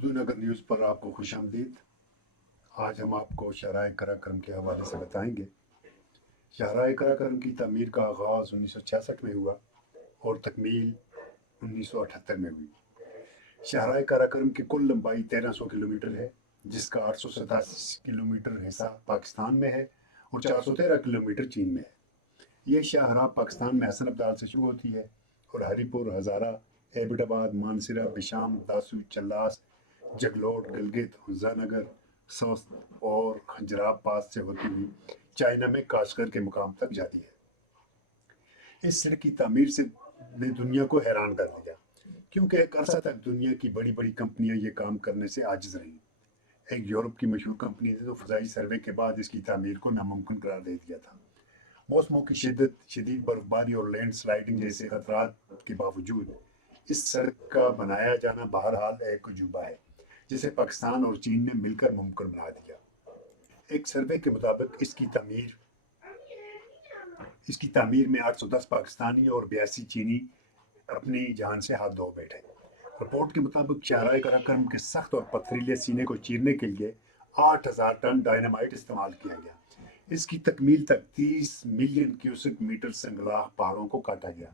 उर्दू नगर news पर आपको खुशामदीद। आज हम आपको शाहराह कराकरम के हवाले से बताएंगे। शाहराह कराकरम की तमीर का आगाज़ 1966 में हुआ और तकमील 1978 में हुई। शाहराह कराकरम की कुल लंबाई 1300 किलोमीटर है, जिसका 887 किलोमीटर हिस्सा पाकिस्तान में है और 413 किलोमीटर चीन में है। ये शाहराह पाकिस्तान में हसन अब्दाल से शुरू होती है और हरीपुर, हज़ारा, एबटाबाद, मानसरा, बिशाम, दासू, चल्लास, जगलोट, गिलगित, हुज़ानगर, सोस्त और खंजराब पास से होती हुई चाइना में काशगर के मुकाम तक जाती है। इस सड़क की तामीर से ने दुनिया को हैरान कर दिया, क्योंकि एक अरसा तक दुनिया की बड़ी बड़ी कंपनियां ये काम करने से आजिज रहीं। एक यूरोप की मशहूर कंपनी ने तो फ़ज़ाई सर्वे के बाद इसकी तामीर को नामुमकिन करार दे दिया था। मौसमों की शिद्दत, शदीद बर्फबारी और लैंड स्लाइडिंग जैसे खतरात के बावजूद इस सड़क का बनाया जाना बहरहाल एक अजूबा है, जिसे पाकिस्तान और चीन ने मिलकर मुमकिन बना दिया। एक सर्वे के मुताबिक इसकी तामीर में 810 पाकिस्तानी और 82 चीनी अपनी जान से हाथ धो बैठे। रिपोर्ट के मुताबिक शाहराह कराकरम के सख्त और पथरीले सीने को चीरने के लिए 8000 टन डायनामाइट इस्तेमाल किया गया। इसकी तकमील तक 30 मिलियन क्यूसिक मीटर संगलाह पहाड़ों को काटा गया।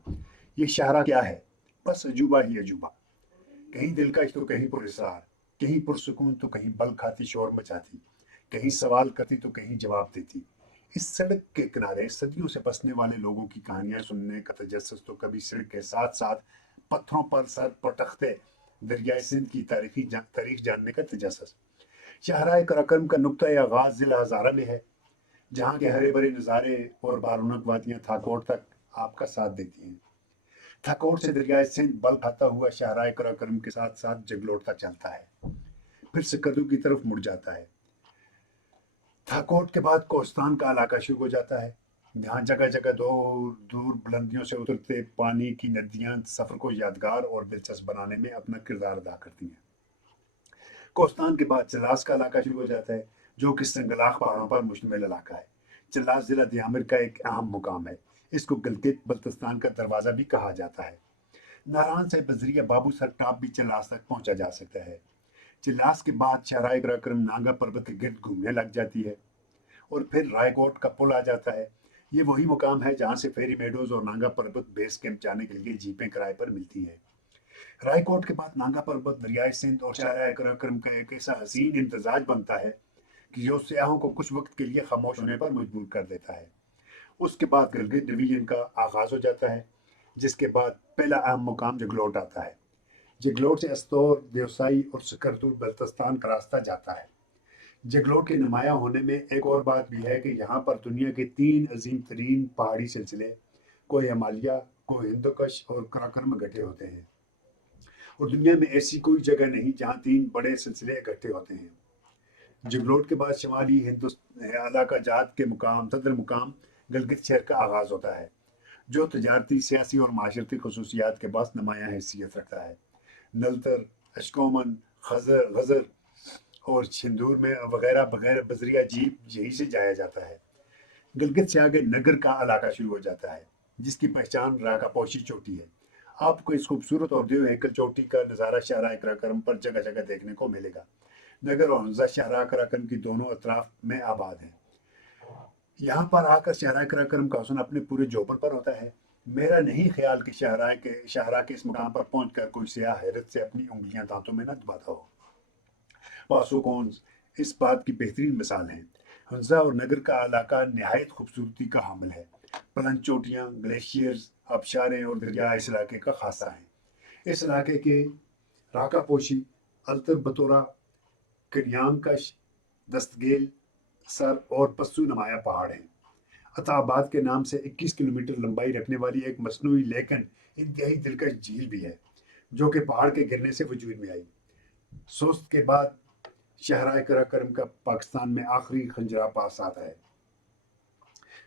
ये शाहराह क्या है? बस अजूबा ही अजूबा। कहीं दिलकश तो कहीं पुरस्कार, कहीं पुरसुकून तो कहीं बल खाती शोर मचाती, कहीं सवाल करती तो कहीं जवाब देती। इस सड़क के किनारे सदियों से बसने वाले लोगों की कहानियां सुनने का तजस्सुस तो कभी सड़क के साथ साथ पत्थरों पर सर पटखते दरियाए सिंध की तारीख जानने का तजस्सुस। शाहराह कराकरम का नुक्ता आगाज जिला हज़ारा में है, जहाँ के हरे भरे नज़ारे और बारूनक वादियाँ थाकोट तक आपका साथ देती हैं। थाकोट से दरियाए सिंध बल खाता हुआ शाहराह कराकरम के साथ साथ जगलोट तक चलता है, फिर सकरदू की तरफ मुड़ जाता है। थाकोट के बाद कोस्तान का इलाका शुरू हो जाता है, जहाँ जगह जगह दूर दूर बुलंदियों से उतरते पानी की नदियाँ सफ़र को यादगार और दिलचस्प बनाने में अपना किरदार अदा करती हैं। कोस्तान के बाद चल्लास का इलाका शुरू हो जाता है, जो कि संगलाख पहाड़ों पर मुश्तमिल इलाका है। चल्लास जिला दियामिर का एक अहम मुकाम है। इसको गिलगित बल्तिस्तान का दरवाज़ा भी कहा जाता है। नारायण से बजरिया बाबू सर टॉप भी चल्लास तक पहुंचा जा सकता है। चिल्लास के बाद शाहराह कराकरम नांगा पर्वत के गिर्द घूमने लग जाती है और फिर रायकोट का पुल आ जाता है। ये वही मुकाम है जहाँ से फेरी मेडोज और नांगा पर्वत बेस कैंप जाने के लिए जीपें किराए पर मिलती हैं। रायकोट के बाद नांगा पर्वत दरियाए सिंध और शाहराह कराकरम का एक ऐसा हसीन इम्तजाज बनता है कि जो सयाहों को कुछ वक्त के लिए खामोश होने पर मजबूर कर देता है। उसके बाद गिलगित डिवीजन का आगाज हो जाता है, जिसके बाद पहला अहम मुकाम जगलोट आता है। जगलोट से अस्तौर, देवसाई और सकरतुल बल्तिस्तान का रास्ता जाता है। जगलोट के नुमाया होने में एक और बात भी है कि यहाँ पर दुनिया के 3 अजीम तरीन पहाड़ी सिलसिले कोई हिमालय, कोई हिंदुकश और कराकरम इकट्ठे होते हैं, और दुनिया में ऐसी कोई जगह नहीं जहाँ 3 बड़े सिलसिले इकट्ठे होते हैं। जगलोट के बाद शुमाली इलाका जात के मुकाम सदर मुकाम गिलगित शहर का आगाज होता है, जो तजारती, सियासी और माशरती खसूसियात के पास नुमाया हैसियत रखता है। नलतर, अशकोमन, गजर और छिंदूर में वगैरह वगैरह बजरिया जीप यहीं से जाया जाता है। गिलगित से आगे नगर का इलाका शुरू हो जाता है, जिसकी पहचान राकापोशी चोटी है। आपको इस खूबसूरत और देव हैकल चोटी का नज़ारा शाहराह कराकरम पर जगह जगह देखने को मिलेगा। नगर और हंजा शाहराह कराकरम की दोनों अतराफ में आबाद हैं। यहाँ पर आकर शाहराह कराकरम का हुस्न अपने पूरे जोबन पर होता है। मेरा नहीं ख्याल कि शाहराह के इस मुकाम पर पहुंचकर कोई सियाह हैरत से अपनी उंगलियां दांतों में न दबाता हो। पासोकोन्स इस बात की बेहतरीन मिसाल हैं। हंजा और नगर का इलाका नहायत खूबसूरती का हामिल है। बुलंद चोटियाँ, ग्लेशियर्स, आबशारें और दरिया इस इलाके का खासा है। इस इलाके के राकापोशी, अल्तर बतौरा, कन्यामकश, दस्तगेल सर और पस्सू नुमाया पहाड़ हैं। अताबाद के नाम से 21 किलोमीटर लंबाई रखने वाली एक मसनूई लेकिन इंतहाई दिलकश झील भी है, जो कि पहाड़ के गिरने से वजूद में आई। सोस्त के बाद शाहराह कराकरम का पाकिस्तान में आखिरी खंजराब पास आता है।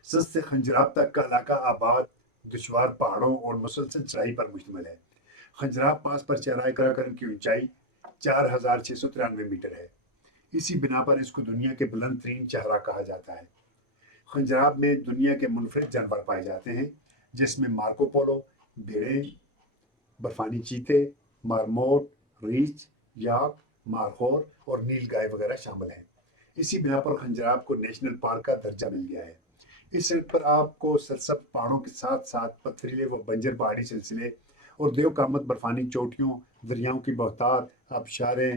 सस्त से खंजराब तक का इलाका आबाद, दुश्वार पहाड़ों और मुसलसल चढ़ाई पर मुश्तमिल है। खंजराब पास पर शाहराह कराकरम की ऊंचाई 4693 मीटर है। इसी बिना पर इसको दुनिया के बुलंद तरीन शाहरा कहा जाता है। खंजराब में दुनिया के मुनफरिद जानवर पाए जाते हैं, जिसमें मार्को पोलो, भेड़ें, बर्फानी चीते, मारमोट, रीछ, याक, مارخور اور نیل گائے وغیرہ شامل ہیں۔ اسی بنا پر خنجراب کو نیشنل پارک کا درجہ مل گیا ہے۔ اس سڑک پر آپ کو سرسبز پہاڑوں کے ساتھ ساتھ پتھریلے و بنجر پہاڑی سلسلے اور دیو قامت برفانی چوٹیوں، دریاؤں کی بہتات، آبشاریں،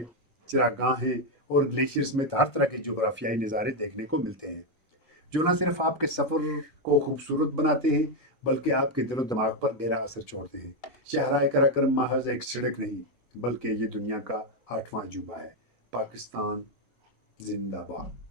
چراگاہیں اور گلیشیئر سمیت ہر طرح کے جغرافیائی نظارے دیکھنے کو ملتے ہیں، جو نہ صرف آپ کے سفر کو خوبصورت بناتے ہیں بلکہ آپ کے دل و دماغ پر گہرا اثر چھوڑتے ہیں۔ شاہراہ قراقرم محض ایک سڑک نہیں بلکہ یہ دنیا کا 8واں عجوبہ ہے۔ پاکستان زندہ باد۔